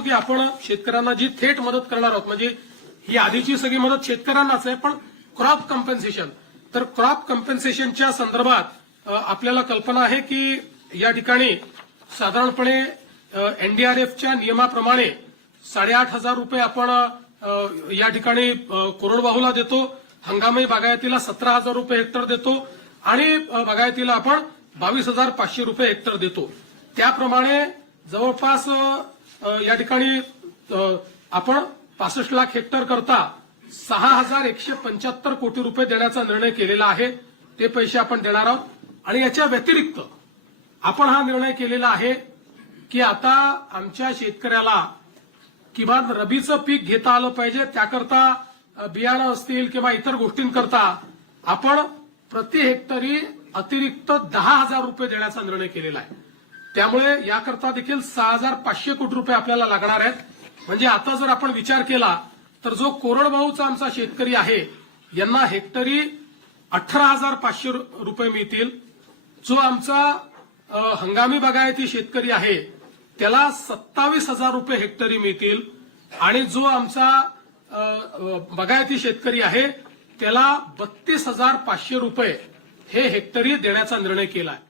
की आपण शेतकऱ्यांना जी थेट मदत करणार आहोत, म्हणजे ही आधीची सगळी मदत शेतकऱ्यांनाच आहे, पण क्रॉप कम्पेन्सेशन. तर क्रॉप कम्पेन्सेशनच्या संदर्भात आपल्याला कल्पना आहे की या ठिकाणी साधारणपणे एनडीआरएफच्या नियमाप्रमाणे 8,500 रुपये आपण या ठिकाणी कोरडवाहूला देतो, हंगामी बागायतीला 17,000 रुपये हेक्टर देतो आणि बागायतीला आपण 22,500 रुपये हेक्टर देतो. त्याप्रमाणे जवळपास या ठिकाणी आपण 65 लाख हेक्टर करता 6,175 कोटी रुपये देण्याचा निर्णय केलेला आहे. ते पैसे आपण देणार आहोत. आणि याच्या व्यतिरिक्त आपण हा निर्णय केलेला आहे की आता आमच्या शेतकऱ्याला किमान रबीचं पीक घेता आलं पाहिजे. त्याकरता बियाणं असतील किंवा इतर गोष्टींकरता आपण प्रति हेक्टरी अतिरिक्त 10,000 रुपये देण्याचा निर्णय केलेला आहे. त्यामुळे याकरता देखील 6,500 कोटी रुपये आपल्याला लागणार आहेत. म्हणजे आता जर आपण विचार केला तर जो कोरडवाहूचा आमचा शेतकरी आहे यांना हेक्टरी 18,500 रुपये मिळतील. जो आमचा हंगामी बागायती शेतकरी आहे त्याला 27,000 रुपये हेक्टरी मिळतील आणि जो आमचा बागायती शेतकरी आहे त्याला 32,500 रुपये हे हेक्टरी देण्याचा निर्णय केला आहे.